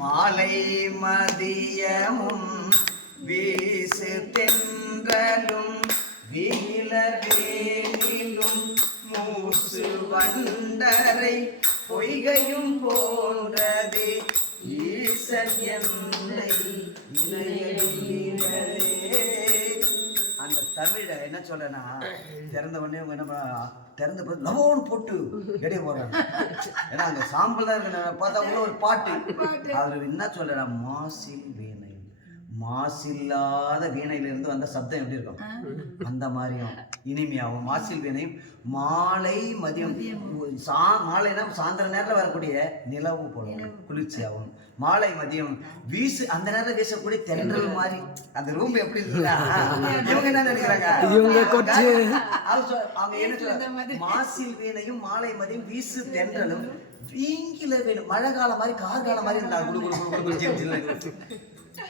மாலை மதியமும் வீசு தென்றலும் வீல மூசு வண்டரை பொய்கையும் போன்றது. ஈசன் என்ற அந்த தமிழை என்ன சொல்றேன்னா திறந்த உடனே இவங்க என்ன பண்ணா திறந்த பிறகு லவோன்னு போட்டு எடைய போறாங்க. ஏன்னா அங்க சாம்பல் தான் இருக்கு பார்த்தா உள்ள ஒரு பாட்டு. அவர் என்ன சொல்றா மாசில் வீணை மாசில்லாத வீணையிலிருந்து வந்த சப்தம் எப்படி இருக்கும் அந்த மாதிரியும் இனிமையாகும் மாசில் வீணையும் மாலை மதியம் சா மாலைனா சாயந்தர நேரத்தில் வரக்கூடிய நிலவு போடும் குளிர்ச்சியாகும் மாலை மதியம் வீசு அந்த நேரம் வீசக்கூடிய தென்றல் மாதிரி அந்த ரூம் எப்படி இருக்குதா இவங்க என்ன நினைக்கிறாங்க அவங்க என்ன மாசில் வீணையும் மாலை மதியம் வீசு தென்றலும் வீங்கில வேணும் மழை காலம் மாதிரி கார் காலம் மாதிரி இருந்தா குடு குடு குடு குடு ஜில் ஜில்லுன்னு.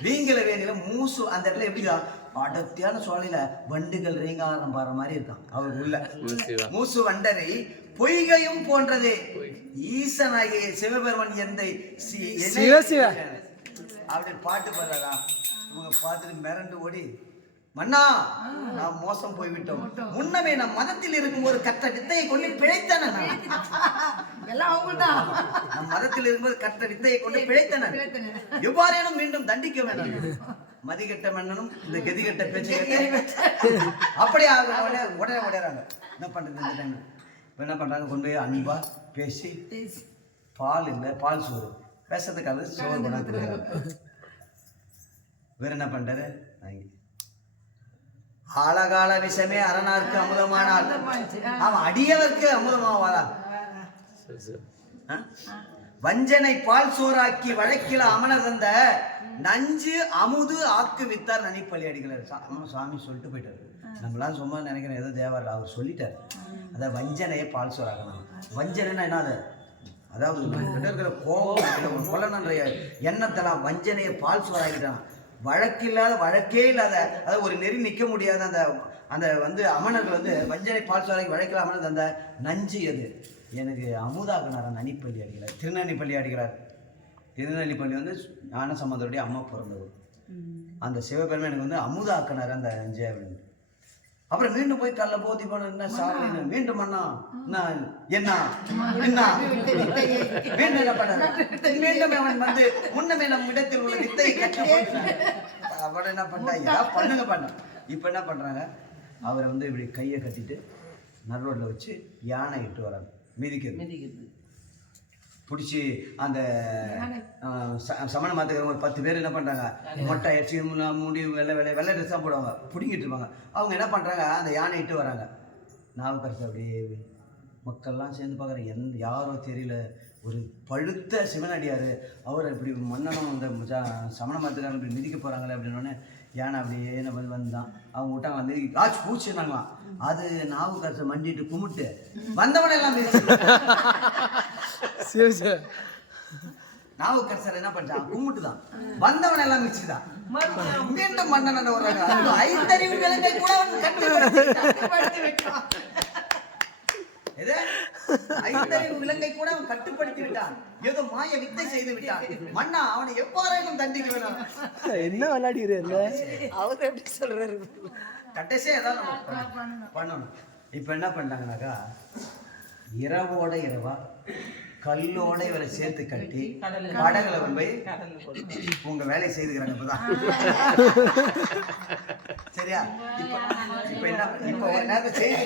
வீங்கில வேணில மூசு அந்த இடத்துல எப்படிதான் அடர்த்தியான சோலையில வண்டுகள் ரீங்காரம் பாடுற மாதிரி இருக்கான் அவருக்கு உள்ள. மூசு வண்டரை பொய்கையும் போன்றது. ஈசனாகிய சிவபெருமன் எந்த சி- என்னை- சிவ சிவ. அப்படி பாட்டு பாடுறாரா? இவங்க பார்த்துட்டு மிரண்டு ஓடி மன்னா நாம் மோசம் போய்விட்டோம். முன்னமே நம் மதத்தில் இருக்கும் ஒரு கற்ற வித்தையை கொண்டு பிழைத்தன நம் மதத்தில் இருக்கும்போது கற்ற வித்தையை கொண்டு பிழைத்தன. எவ்வாறேனும் மீண்டும் தண்டிக்க வேண்டாம். மதிகெட்ட மன்னனும் இந்த கெதிகெட்ட பேச்சு கேட்டு அப்படி ஆகுன உடனே உடையறாங்க. என்ன பண்றது இந்த டைம் இப்போ என்ன பண்றாங்க? கொண்டு போய் அன்பா பேசி பால் இல்லை பால் சோறு. பேசுறதுக்கு அது சோறு கொண்டாந்து வேற என்ன பண்றாரு. ஆழகால விஷமே அரணார்க்கு அமுதமானால் அவன் அடியவர்க்கு அமுதமாவாரா? வஞ்சனை பால் சோறாக்கி வழக்கில அமனர் தந்த நஞ்சு அமுது ஆக்கு வித்தார் நனிப்பள்ளி சா- ஆமா, சுவாமி சொல்லிட்டு போயிட்டாரு. நம்மளாம் சும்மா நினைக்கிறோம் ஏதோ தேவர் அவர் சொல்லிட்டார். அதான் வஞ்சனையை பால் சோறாக்கணும். வஞ்சனைன்னா என்ன அது? அதாவது இருக்கிற கோபம் கொல்லணுன்ற எண்ணத்தெல்லாம் வஞ்சனையை பால் சோறாக்கிட்டான். வழக்கில்லாத வழக்கே இல்லாத அதாவது ஒரு நெறி நிற்க முடியாத அந்த அந்த வந்து அமனர்கள் வந்து வஞ்சனை பால் சோறாக்கி வழக்கில் அமனது அந்த நஞ்சு எது? எனக்கு அமுதாகனாரன் நனிப்பள்ளி அடிக்கிறார் திருநெல்லிப்பள்ளி அடிக்கிறார் திருநெல்லிப்பள்ளி வந்து ஞான சம்பந்தருடைய அம்மா பிறந்தவர். அந்த சிவபெருமை எனக்கு வந்து அமுதாக்கினார் அந்த நஞ்சை அப்படின்னு. அப்புறம் மீண்டும் போய் கல்ல போதி என்ன சாப்பிடுங்க மீண்டும் அண்ணா என்ன? என்ன? என்ன? மீண்டும் என்ன பண்ண மீண்டும் அவன் வந்து முன்னமே நம் இடத்தில் உள்ள வித்தையை கற்றுக்கொண்டான் அவன் என்ன பண்ணா ஏதாவது பண்ணுங்க பண்ண. இப்போ என்ன பண்றாங்க? அவரை வந்து இப்படி கையை கட்டிட்டு நடுரோட்டில் வச்சு யானை இட்டு வராங்க மிதிக்கிறது. பிடிச்சி அந்த சமண மாத்துக்கிறவங்க ஒரு பத்து பேர் என்ன பண்ணுறாங்க மொட்டை அடிச்சு முடி வெள்ளை வெள்ளை வெள்ளை ட்ரெஸ் தான் போடுவாங்க. பிடிங்கிட்டு இருப்பாங்க. அவங்க என்ன பண்ணுறாங்க அந்த யானை இட்டு வராங்க. நாவுக்கரசு அப்படியே மக்கள்லாம் சேர்ந்து பார்க்குற எந்த யாரோ தெரியல. ஒரு பழுத்த சிவனடியார். அவர் இப்படி மன்னனும் இந்த ச- சமண மதத்துக்காரன் இப்படி மிதிக்க போகிறாங்களே அப்படின்னோடனே யானை அப்படியே நம்ம வந்தான். அவங்க விட்டாங்க மிதிக்க ஆச்சு பூச்சினாங்களாம் அது நாவுக்கரசை மண்டிட்டு கும்பிட்டு வந்தவனை எல்லாம் மிதிச்சு சிவ சிவ நாவுக்கரசர் என்ன பண்றான்? கும்பிட்டு தான் வந்தவன் எல்லாம் மிச்சுதான். மீண்டும் மன்னன் வர்றாங்க ஐந்தறிவு விலங்கை கூட? ஐந்தறிவு விலங்கை கூட அவன் கட்டுப்படுத்தி விட்டான். ஏதோ மாய வித்தை செய்து விட்டான். மன்னா அவனை எவ்வாறாயிலும் தண்டிக்க வேணும் என்ன? விளையாடிக்கிறீங்க அவர் எப்படி சொல்றாரு? கடைசியா ஏதாவது பண்ணணும். இப்போ என்ன பண்ணிட்டாங்கனாக்கா இரவோட இரவா கல்லோட இவரை சேர்த்து கட்டி படகுல கொண்டு போய் உங்க வேலையை செய்துக்கிறாங்க இப்பதான். சரியா? இப்ப இப்ப என்ன இப்ப ஒரு நேரத்தை செய்யுங்க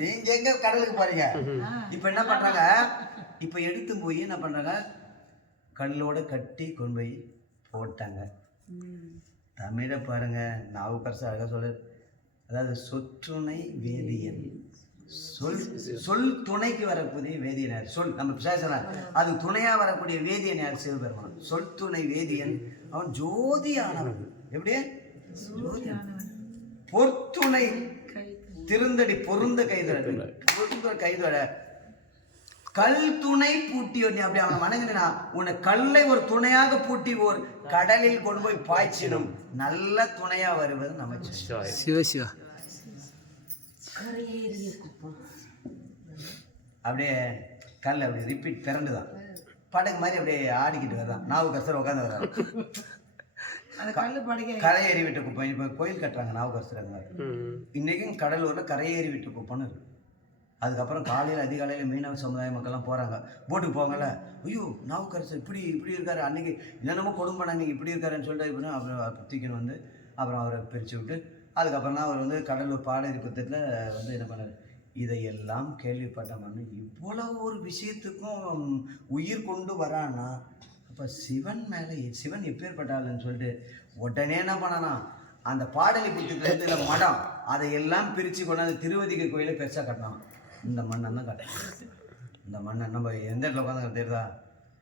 நீங்க. எங்க கடலுக்கு போறீங்க? இப்ப என்ன பண்றாங்க? இப்ப எடுத்து போய் என்ன பண்றாங்க? கல்லோட கட்டி கொண்டு போய் போட்டாங்க. தமிழை பாருங்க நாவுக்கரசு அழகா சொல்றாரு. அதாவது சொற்றுணை வேதியன் சொல் சொல் துணைக்கு வரக்கூடிய வேதியன் யார் சொல் நம்ம பேசலாம் அது துணையா வரக்கூடிய வேதியன் யார் சிவபெருமான். சொல் துணை வேதியன். அவன் ஜோதியானவன். எப்படி? ஜோதியானவன். பொற்துணை திருந்தடி பொருந்த கைதொட பொருந்த கைதொட கல் துணை பூட்டியோர் நீ அப்படி அவனை வணங்கினா உன்னை கல்லை ஒரு துணையாக பூட்டி ஓர் கடலில் கொண்டு போய் பாய்ச்சிடும். நல்ல துணையா வருவது நமச்சிவாய சிவ சிவ. அப்படியே கல் அப்படி ரிப்பீட் பிறண்டுதான் படகு மாதிரி அப்படியே ஆடிக்கிட்டு வர்றான். நாவுக்கரசர் உட்காந்து வர்றான். கல்லு கரையேறி விட்ட குப்பம் இப்போ கோயில் கட்டுறாங்க நாவுக்கரசர் அங்கே இன்றைக்கும் கடலூரில் கரையேறி விட்ட குப்பம்னு இருக்கு. அதுக்கப்புறம் காலையில் அதிகாலையில் மீனவ சமுதாய மக்கள்லாம் போகிறாங்க போட்டுக்கு போங்கல்ல ஐயோ நாவுக்கரசர் இப்படி இப்படி இருக்காரு. அன்னைக்கு என்னென்னமோ கொடுமை அன்னைக்கு இப்படி இருக்காருன்னு சொல்லிட்டு இப்போ அப்புறம் தூக்கின்னு வந்து அப்புறம் அவரை பிரித்து விட்டு அதுக்கப்புறம் தான் அவர் வந்து கடலூர் பாடகி புத்தகத்தில் வந்து என்ன பண்ணார்? இதையெல்லாம் கேள்விப்பட்ட மண்ணு இவ்வளவு ஒரு விஷயத்துக்கும் உயிர் கொண்டு வரான்னா அப்போ சிவன் மேலே சிவன் எப்பேற்பட்டாள்னு சொல்லிட்டு உடனே என்ன பண்ணானா அந்த பாடலி புத்தகத்தில் மடம் அதை எல்லாம் பிரித்து கொண்டாந்து திருவதிகை கோயிலை பெருசாக கட்டினான் இந்த மண்ணன் தான் கட்டினான் இந்த மண்ணன் நம்ம எந்த இடத்துல உட்காந்து தெரியுதா?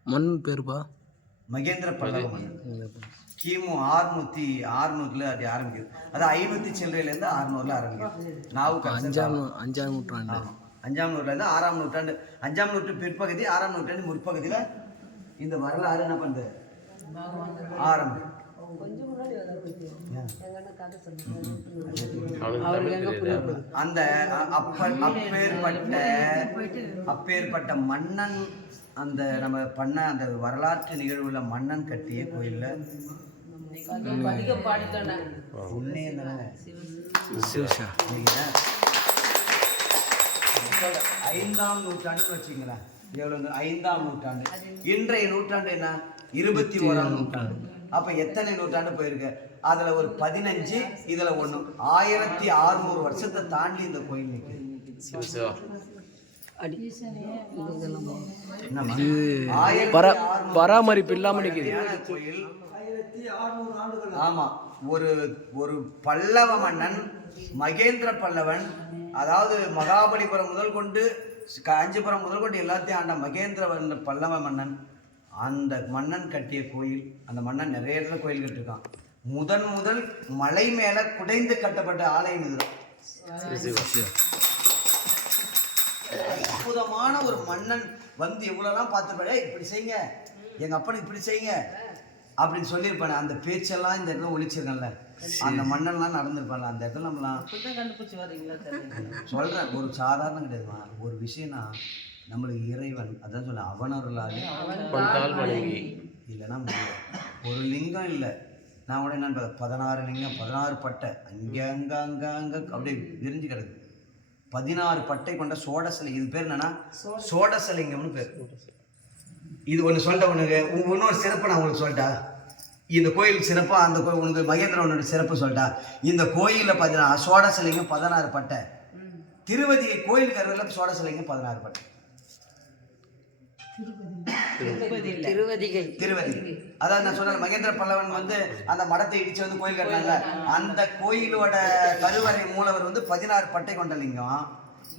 மண் பேருப்பா? மகேந்திர பல்லவ மன்னன். கிமு ஆறுநூத்தி ஆறுநூறுல அது ஆரம்பிக்குது. அது ஐநூத்தி சில்லறையிலேருந்து ஆறுநூறுல ஆரம்பிக்குது. நாவுக்கு அஞ்சாம் அஞ்சாம் நூற்றாண்டு. அஞ்சாம் நூற்றாண்டு ஆறாம் நூற்றாண்டு. அஞ்சாம் நூற்று பிற்பகுதி ஆறாம் நூற்றாண்டு முற்பகுதியில் இந்த வரலாறு என்ன பண்ணுது? ஆரம்பம் அந்த அப்பேற்பட்ட அப்பேற்பட்ட மன்னன் அந்த நம்ம பண்ண அந்த வரலாற்று நிகழ்வுல மன்னன் கட்டிய கோயில்ல? ஐந்தாம் நூற்றாண்டுன்னு வச்சுங்களேன் எவ்வளவு ஐந்தாம் நூற்றாண்டு. இன்றைய நூற்றாண்டு என்ன? இருபத்தி ஓராம் நூற்றாண்டு. அப்ப எத்தனை நூற்றாண்டு போயிருக்கு? அதுல ஒரு பதினஞ்சு இதுல ஒண்ணு. ஆயிரத்தி அறுநூறு வருஷத்தை தாண்டி இந்த கோயில் பராமரிப்பு இல்லாம நிக்குது. ஞான கோயில் ஆமா. ஒரு ஒரு பல்லவ மன்னன் மகேந்திர பல்லவன் அதாவது மகாபலிபுரம் முதல் கொண்டு காஞ்சிபுரம் முதல் கொண்டு எல்லாத்தையும் ஆண்ட மகேந்திர பல்லவ மன்னன். அந்த மன்னன் கட்டிய கோயில் அந்த மன்னன் நிறைய இடத்துல கோயில் கட்டிருக்கான். முதன் முதல் மலை மேல குடைந்து கட்டப்பட்ட ஆலயம் இதுதான். அற்புதமான ஒரு மன்னன் வந்து எவ்வளோலாம் பார்த்துருப்பாரு "ஏய், இப்படி செய்யுங்க. எங்க அப்பனுக்கு இப்படி செய்யுங்க. அப்படின்னு சொல்லியிருப்பானே. அந்த பேச்செல்லாம் இந்த இடத்துல ஒழிச்சிருக்கேன்ல அந்த மன்னன்லாம் நடந்திருப்பான்ல. அந்த இடத்துல நம்மலாம் சொல்றேன் ஒரு சாதாரணம் கிடையாதுமா. ஒரு விஷயம்னா நம்மளுக்கு இறைவன் அதான் சொல்ல அவனருளாலே இல்லைன்னா ஒரு லிங்கம் இல்லை. நான் கூட என்ன பதினாறு லிங்கம் பதினாறு பட்டை. அங்கே அங்கே அங்கே அங்கே அப்படியே விரிஞ்சு கிடக்கு. பதினாறு பட்டை கொண்ட சோடசலை இது பேர் என்னன்னா? சோடசலிங்கம்னு பேர். இது ஒன்று சொல்லிட்ட உனக்கு இன்னொரு சிறப்பு நான் உங்களுக்கு சொல்லிட்டா. இந்த கோயில் சிறப்பு அந்த கோயில் உனக்கு மகேந்திரவனோட சிறப்பு சொல்லிட்டா. இந்த கோயிலில் பார்த்தீங்கன்னா சோடசலிங்கம் பதினாறு பட்டை. திருவதி கோயில் கருவில் சோடசலிங்கம் பதினாறு பட்டை. திருவதிகை திருவதி அதாவது நான் சொன்ன மகேந்திர பல்லவன் வந்து அந்த மடத்தை இடிச்சு வந்து கோயில் கட்டினாங்க அந்த கோயிலோட கருவறை மூலவர் வந்து பதினாறு பட்டை கொண்ட லிங்கம்.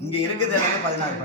இங்க இருக்குது எல்லாமே பதினாறு பட்டை.